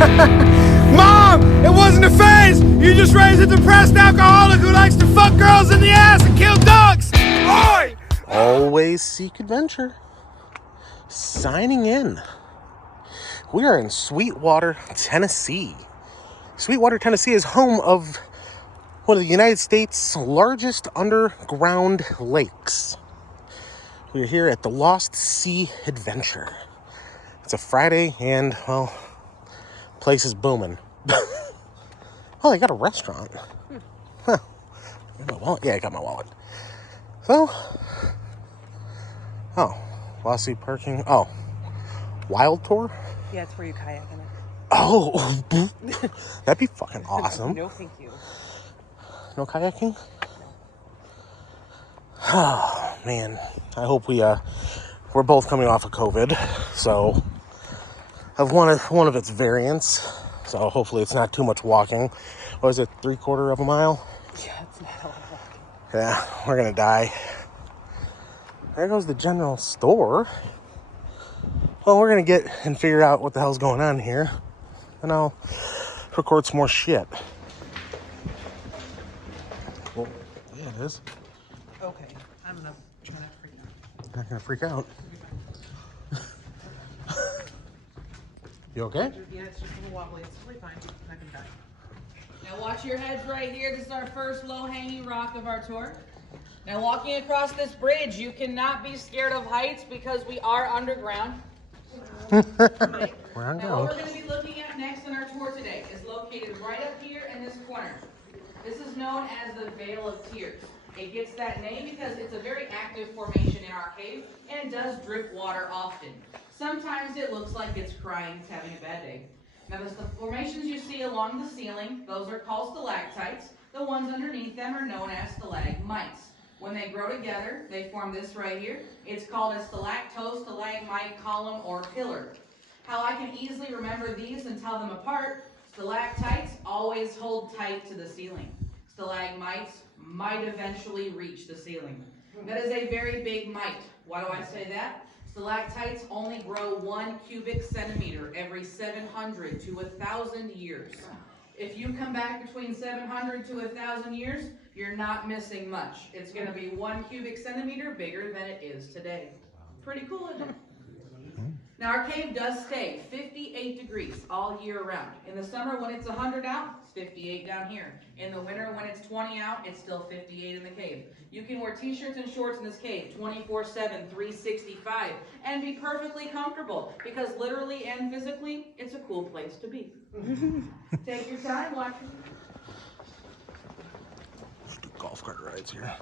Mom, it wasn't a phase. You just raised a depressed alcoholic who likes to fuck girls in the ass and kill ducks. Oi! Always seek adventure. Signing in. We are in Sweetwater, Tennessee. Sweetwater, Tennessee is home of one of the United States' largest underground lakes. We're here at the Lost Sea Adventure. It's a Friday and, well, place is booming. Oh, they got a restaurant. Huh. My wallet? Yeah, I got my wallet. So, Lost Sea parking. Oh, Wild Tour? Yeah, it's where you kayak in it. Oh, that'd be fucking awesome. No, thank you. No kayaking? Oh, man. I hope we're both coming off of COVID, so of one of its variants. So hopefully it's not too much walking. What is it, 3/4 of a mile? Yeah, it's not a lot of walking. Yeah, we're gonna die. There goes the general store. Well, we're gonna get and figure out what the hell's going on here, and I'll record some more shit. Well, yeah, it is. Okay, I'm gonna try not to freak out. Not gonna freak out. You okay? Yeah, it's just a little wobbly. It's totally fine. I'm not gonna die. Now watch your heads right here. This is our first low-hanging rock of our tour. Now walking across this bridge, you cannot be scared of heights because we are underground. We're Now underground. what we're going to be looking at next on our tour today is located right up here in this corner. This is known as the Vale of Tears. It gets that name because it's a very active formation in our cave and it does drip water often. Sometimes it looks like it's crying, it's having a bad day. Now the formations you see along the ceiling, those are called stalactites. The ones underneath them are known as stalagmites. When they grow together, they form this right here. It's called a stalactose, stalagmite, column, or pillar. How I can easily remember these and tell them apart: stalactites always hold tight to the ceiling. Stalagmites might eventually reach the ceiling. That is a very big mite. Why do I say that? Stalactites only grow 1 cubic centimeter every 700 to 1,000 years. If you come back between 700 to 1,000 years, you're not missing much. It's going to be 1 cubic centimeter bigger than it is today. Pretty cool, isn't it? Now our cave does stay 58 degrees all year round. In the summer when it's 100 out, it's 58 down here. In the winter when it's 20 out, it's still 58 in the cave. You can wear t-shirts and shorts in this cave 24/7, 365 and be perfectly comfortable because literally and physically, it's a cool place to be. Take your time, watch. Let's do golf cart rides here.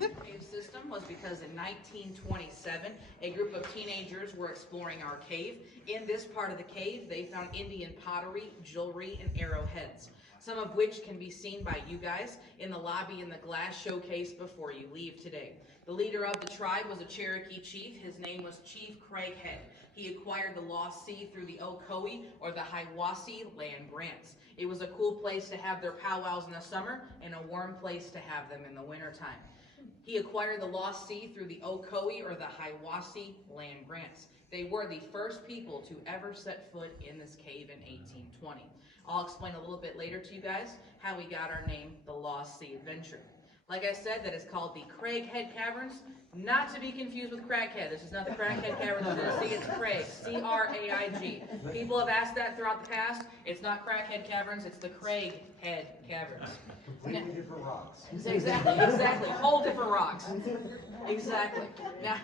Cave system was because in 1927, a group of teenagers were exploring our cave. In this part of the cave, they found Indian pottery, jewelry, and arrowheads, some of which can be seen by you guys in the lobby in the glass showcase before you leave today. The leader of the tribe was a Cherokee chief. His name was Chief Craighead. He acquired the Lost Sea through the Ocoee or the Hiwassee land grants. It was a cool place to have their powwows in the summer and a warm place to have them in the wintertime. He acquired the Lost Sea through the Ocoee or the Hiwassee land grants. They were the first people to ever set foot in this cave in 1820. I'll explain a little bit later to you guys how we got our name, the Lost Sea Adventure. Like I said, that is called the Craighead Caverns, not to be confused with Craighead. This is not the Craighead Caverns of Tennessee, it's Craig, C-R-A-I-G. People have asked that throughout the past. It's not Craighead Caverns, it's the Craighead Caverns. Completely different rocks. Exactly. Whole different rocks. Exactly. Now,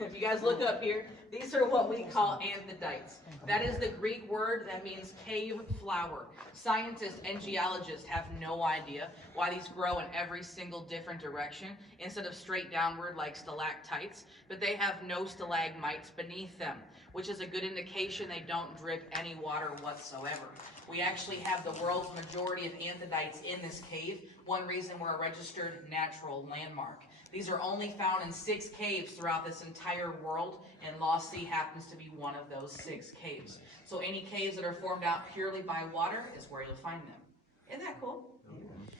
if you guys look up here, these are what we call anthodites. That is the Greek word that means cave flower. Scientists and geologists have no idea why these grow in every single different direction instead of straight downward like stalactites, but they have no stalagmites beneath them, which is a good indication they don't drip any water whatsoever. We actually have the world's majority of anthodites in this cave, one reason we're a registered natural landmark. These are only found in 6 caves throughout this entire world, and Lost Sea happens to be one of those 6 caves. So any caves that are formed out purely by water is where you'll find them. Isn't that cool?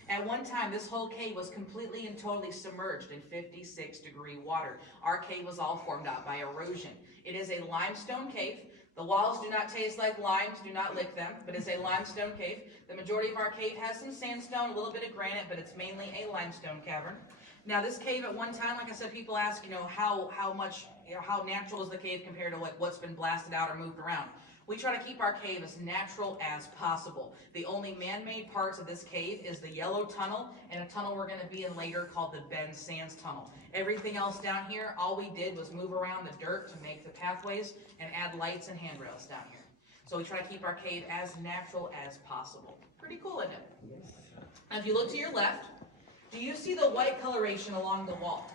At one time, this whole cave was completely and totally submerged in 56-degree water. Our cave was all formed out by erosion. It is a limestone cave. The walls do not taste like lime, do not lick them, but it's a limestone cave. The majority of our cave has some sandstone, a little bit of granite, but it's mainly a limestone cavern. Now this cave at one time, like I said, people ask, how much, how natural is the cave compared to like what's been blasted out or moved around. We try to keep our cave as natural as possible. The only man-made parts of this cave is the yellow tunnel and a tunnel we're going to be in later called the Ben Sands Tunnel. Everything else down here, all we did was move around the dirt to make the pathways and add lights and handrails down here. So we try to keep our cave as natural as possible. Pretty cool, isn't it? Now if you look to your left, do you see the white coloration along the wall?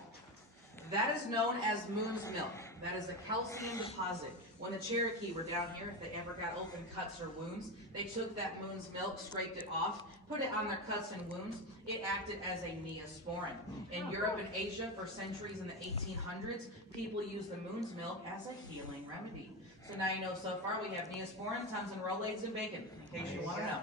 That is known as Moon's Milk. That is a calcium deposit. When the Cherokee were down here, if they ever got open cuts or wounds, they took that Moon's Milk, scraped it off, put it on their cuts and wounds. It acted as a neosporin. In Europe and Asia for centuries in the 1800s, people used the Moon's Milk as a healing remedy. So now you know so far we have neosporin, Tums and roll eggs and bacon, in case you want to know.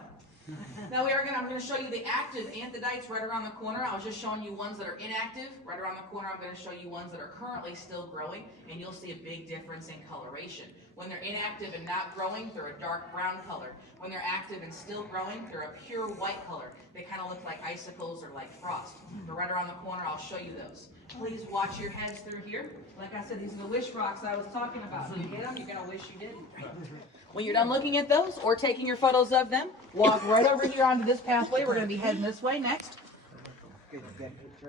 Now I'm going to show you the active anthodites right around the corner. I was just showing you ones that are inactive. Right around the corner I'm going to show you ones that are currently still growing, and you'll see a big difference in coloration. When they're inactive and not growing, they're a dark brown color. When they're active and still growing, they're a pure white color. They kind of look like icicles or like frost. But right around the corner I'll show you those. Please watch your heads through here. Like I said, these are the wish rocks I was talking about. When you get them, you're going to wish you didn't. When you're done looking at those or taking your photos of them, walk right over here onto this pathway. We're going to be heading this way next.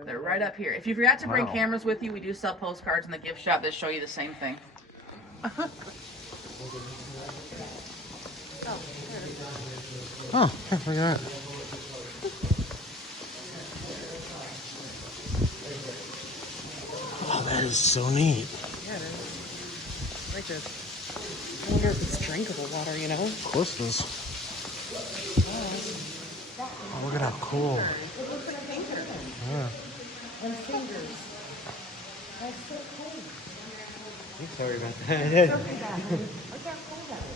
They're right up here. If you forgot to bring cameras with you, we do sell postcards in the gift shop that show you the same thing. Oh, look at that. Oh, that is so neat. Yeah, it is. Like this. I wonder if it's drinkable water, Of course it is. Oh, look at how cool. It looks like a finger. Yeah. And fingers. That's so cool. I'm sorry about that. Look how cool that is.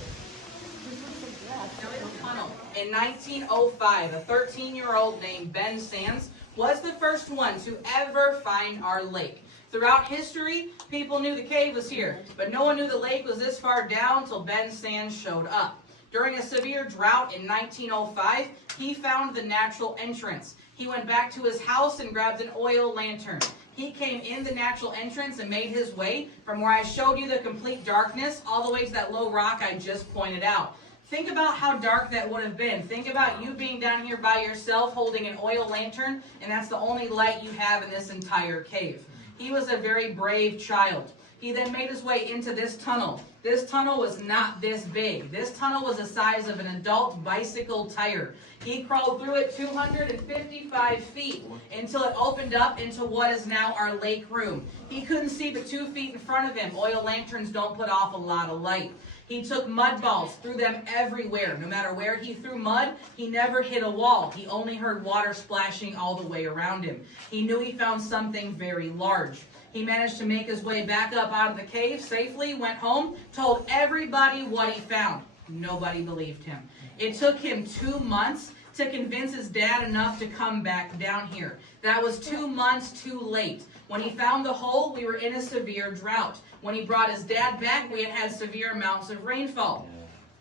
This looks like grass. Now, in the tunnel, in 1905, a 13-year-old named Ben Sands was the first one to ever find our lake. Throughout history, people knew the cave was here, but no one knew the lake was this far down till Ben Sands showed up. During a severe drought in 1905, he found the natural entrance. He went back to his house and grabbed an oil lantern. He came in the natural entrance and made his way from where I showed you the complete darkness all the way to that low rock I just pointed out. Think about how dark that would have been. Think about you being down here by yourself holding an oil lantern, and that's the only light you have in this entire cave. He was a very brave child. He then made his way into this tunnel. This tunnel was not this big. This tunnel was the size of an adult bicycle tire. He crawled through it 255 feet until it opened up into what is now our lake room. He couldn't see but 2 feet in front of him. Oil lanterns don't put off a lot of light. He took mud balls, threw them everywhere. No matter where he threw mud, he never hit a wall. He only heard water splashing all the way around him. He knew he found something very large. He managed to make his way back up out of the cave safely, went home, told everybody what he found. Nobody believed him. It took him 2 months to convince his dad enough to come back down here. That was 2 months too late. When he found the hole, we were in a severe drought. When he brought his dad back, we had had severe amounts of rainfall.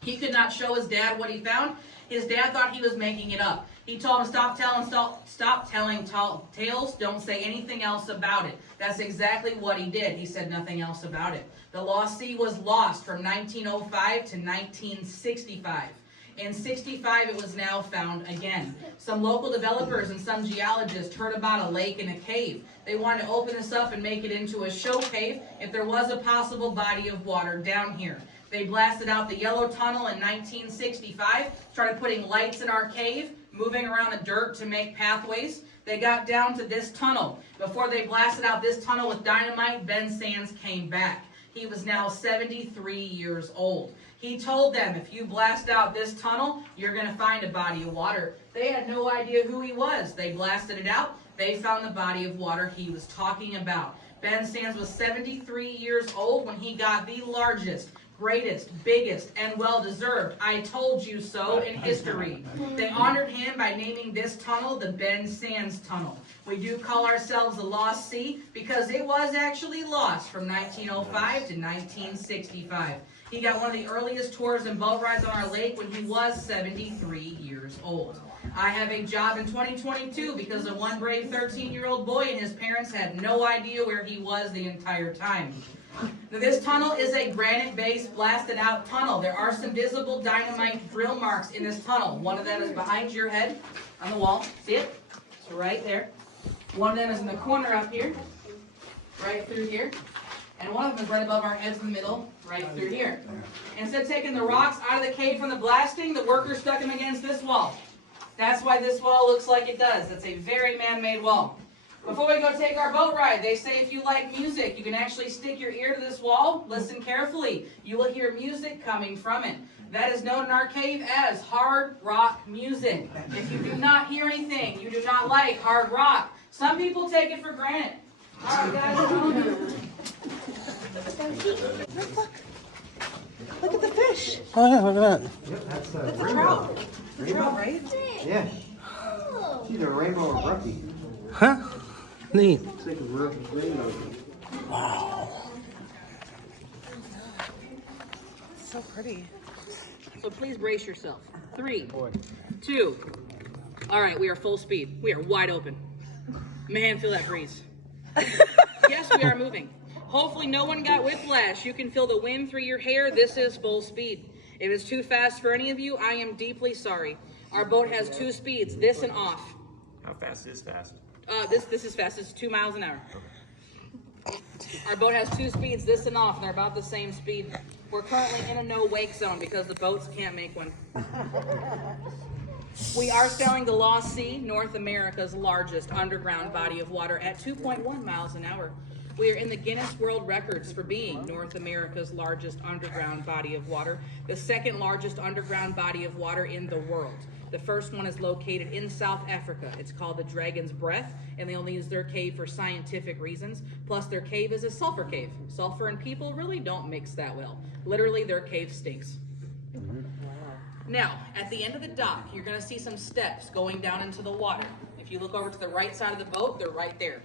He could not show his dad what he found. His dad thought he was making it up. He told him, stop telling tall tales, don't say anything else about it. That's exactly what he did. He said nothing else about it. The Lost Sea was lost from 1905 to 1965. In 65, it was now found again. Some local developers and some geologists heard about a lake and a cave. They wanted to open this up and make it into a show cave if there was a possible body of water down here. They blasted out the yellow tunnel in 1965, started putting lights in our cave, moving around the dirt to make pathways. They got down to this tunnel. Before they blasted out this tunnel with dynamite, Ben Sands came back. He was now 73 years old. He told them, if you blast out this tunnel, you're going to find a body of water. They had no idea who he was. They blasted it out. They found the body of water he was talking about. Ben Sands was 73 years old when he got the largest, greatest, biggest, and well-deserved "I told you so" in history. They honored him by naming this tunnel the Ben Sands Tunnel. We do call ourselves the Lost Sea because it was actually lost from 1905 to 1965. He got one of the earliest tours and boat rides on our lake when he was 73 years old. I have a job in 2022 because of one brave 13-year-old boy and his parents had no idea where he was the entire time. Now, this tunnel is a granite-based blasted out tunnel. There are some visible dynamite drill marks in this tunnel. One of them is behind your head on the wall. See it? It's right there. One of them is in the corner up here, right through here. And one of them is right above our heads in the middle, right through here. Instead of taking the rocks out of the cave from the blasting, the workers stuck them against this wall. That's why this wall looks like it does. It's a very man-made wall. Before we go take our boat ride, they say if you like music, you can actually stick your ear to this wall, listen carefully. You will hear music coming from it. That is known in our cave as hard rock music. If you do not hear anything, you do not like hard rock. Some people take it for granted. All right, guys. Look at the fish. Oh yeah, look at that. Yep, that's That's a trout. It's a trout, right? Yeah. It's either a rainbow or rookie. Huh? Neat. It's like a rainbow. Wow. So pretty. So please brace yourself. 3, 2. All right, we are full speed. We are wide open. Man, feel that breeze. Yes, we are moving. Hopefully no one got whiplash. You can feel the wind through your hair. This is full speed. If it's too fast for any of you, I am deeply sorry. Our boat has 2 speeds, this and off. How fast is fast? This is fast. This is 2 miles an hour. Our boat has 2 speeds, this and off, and they're about the same speed. We're currently in a no-wake zone because the boats can't make one. We are sailing the Lost Sea, North America's largest underground body of water at 2.1 miles an hour. We are in the Guinness World Records for being North America's largest underground body of water, the second largest underground body of water in the world. The first one is located in South Africa. It's called the Dragon's Breath, and they only use their cave for scientific reasons. Plus, their cave is a sulfur cave. Sulfur and people really don't mix that well. Literally, their cave stinks. Now, at the end of the dock, you're going to see some steps going down into the water. If you look over to the right side of the boat, they're right there.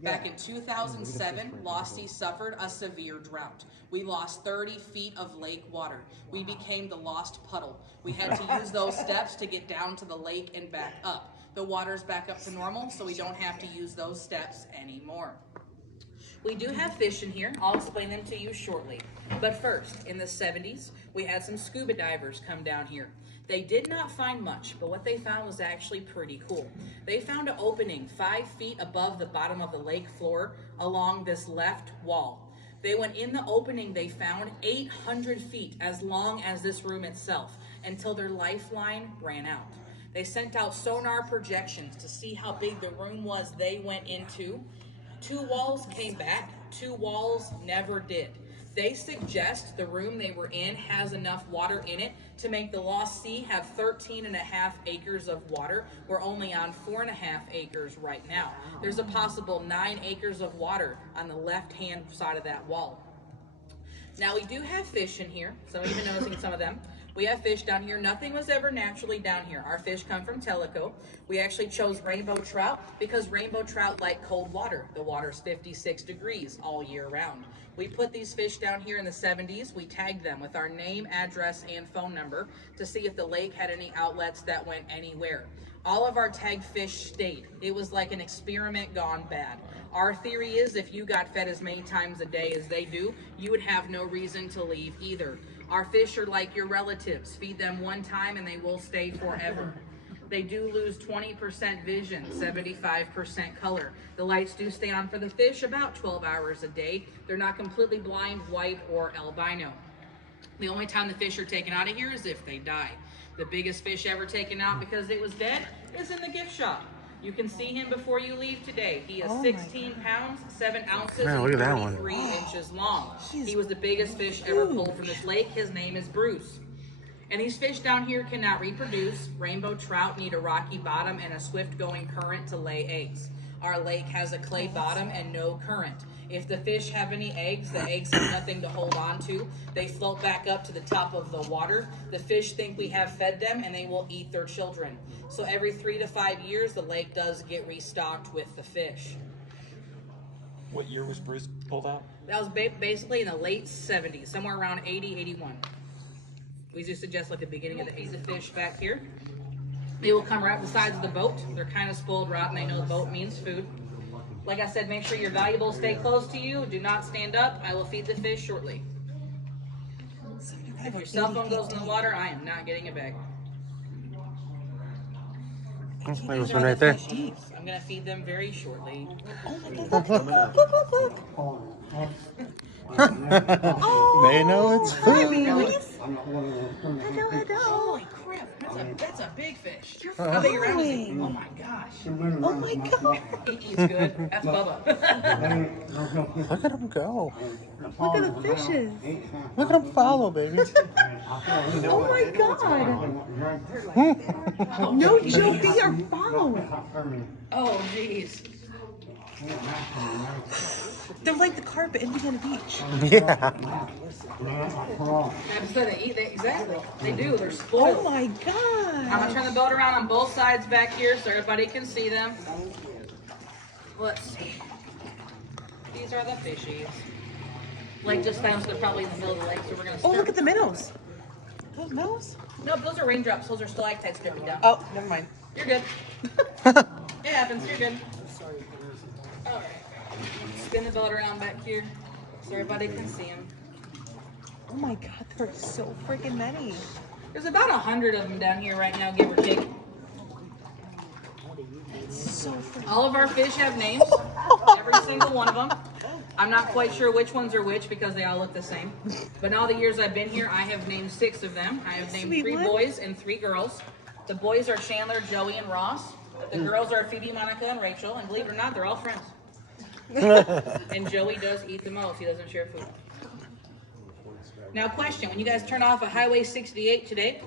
Back in 2007, Lost Sea suffered a severe drought. We lost 30 feet of lake water. We became the lost puddle. We had to use those steps to get down to the lake and back up. The water's back up to normal, so we don't have to use those steps anymore. We do have fish in here. I'll explain them to you shortly. But first, in the 70s, we had some scuba divers come down here. They did not find much, but what they found was actually pretty cool. They found an opening 5 feet above the bottom of the lake floor along this left wall. They went in the opening, they found 800 feet, as long as this room itself, until their lifeline ran out. They sent out sonar projections to see how big the room was they went into. 2 walls came back, 2 walls never did. They suggest the room they were in has enough water in it to make the Lost Sea have 13.5 acres of water. We're only on 4.5 acres right now. There's a possible 9 acres of water on the left-hand side of that wall. Now, we do have fish in here. Some of you have been noticing some of them. We have fish down here. Nothing was ever naturally down here. Our fish come from Tellico. We actually chose rainbow trout because rainbow trout like cold water. The water's 56 degrees all year round. We put these fish down here in the 70s. We tagged them with our name, address, and phone number to see if the lake had any outlets that went anywhere. All of our tagged fish stayed. It was like an experiment gone bad. Our theory is if you got fed as many times a day as they do, you would have no reason to leave either. Our fish are like your relatives. Feed them one time and they will stay forever. They do lose 20% vision, 75% color. The lights do stay on for the fish about 12 hours a day. They're not completely blind, white, or albino. The only time the fish are taken out of here is if they die. The biggest fish ever taken out because it was dead is in the gift shop. You can see him before you leave today. He is 16 pounds, 7 ounces, Man, look at that and one. 33 inches long. He was the biggest fish ever pulled from this lake. His name is Bruce. And these fish down here cannot reproduce. Rainbow trout need a rocky bottom and a swift-going current to lay eggs. Our lake has a clay bottom and no current. If the fish have any eggs, the eggs have nothing to hold on to. They float back up to the top of the water. The fish think we have fed them and they will eat their children. So every 3 to 5 years, the lake does get restocked with the fish. What year was Bruce pulled out? That was basically in the late 70s, somewhere around 80, 81. We just suggest like the beginning of the age of fish back here. They will come right beside the boat. They're kind of spoiled rotten. They know the boat means food. Like I said, make sure your valuables stay close to you. Do not stand up. I will feed the fish shortly. If your cell phone goes in the water, I am not getting it back. There was one right there. I'm going to feed them very shortly. They know it's food. Holy crap, that's a big fish. How big around is he? Oh my gosh. Oh my god. He eats good. That's Bubba. Look at them go. Look at the fishes. Look at them follow, baby. Oh my god. No joke, they are following. Oh jeez. They're like the carp at Indiana Beach. Yeah. They eat, exactly. They do. They're spoiled. Oh my I'm god. gonna turn the boat around on both sides back here so everybody can see them. Let's see. These are the fishies. Lake just found, so they're probably in the middle of the lake, so we're gonna Oh, start. look at the minnows. Those minnows? Nope, those are raindrops. Those are stalactites dripping down. Oh, never mind. You're good. It happens. You're good. All right. Spin the boat around back here so everybody can see them. Oh my god, there are so freaking many. There's about 100 of them down here right now, give or take. So freaking. All of our fish have names. Every single one of them. I'm not quite sure which ones are which because they all look the same. But in all the years I've been here, I have named 6 of them. I have named Sweet 3 one. boys and 3 girls. The boys are Chandler, Joey, and Ross. The girls are Phoebe, Monica, and Rachel. And believe it or not, they're all friends. And Joey does eat the most. He doesn't share food. Now, question. When you guys turn off at Highway 68 today,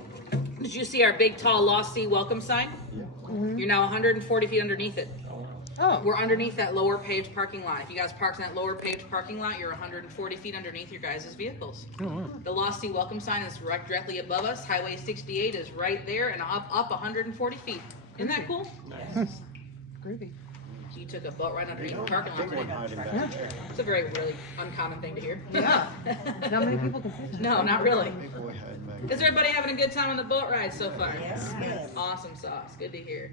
did you see our big, tall Lost Sea welcome sign? Mm-hmm. You're now 140 feet underneath it. Oh. We're underneath that lower paved parking lot. If you guys parked in that lower paved parking lot, you're 140 feet underneath your guys' vehicles. Mm-hmm. The Lost Sea welcome sign is right directly above us. Highway 68 is right there and up 140 feet. Isn't that cool? Nice. Groovy. You took a boat right underneath the parking lot today. It's a very, really uncommon thing to hear. Yeah. Not many people can say that. No, not really. Is everybody having a good time on the boat ride so far? Yes. Awesome sauce. Good to hear.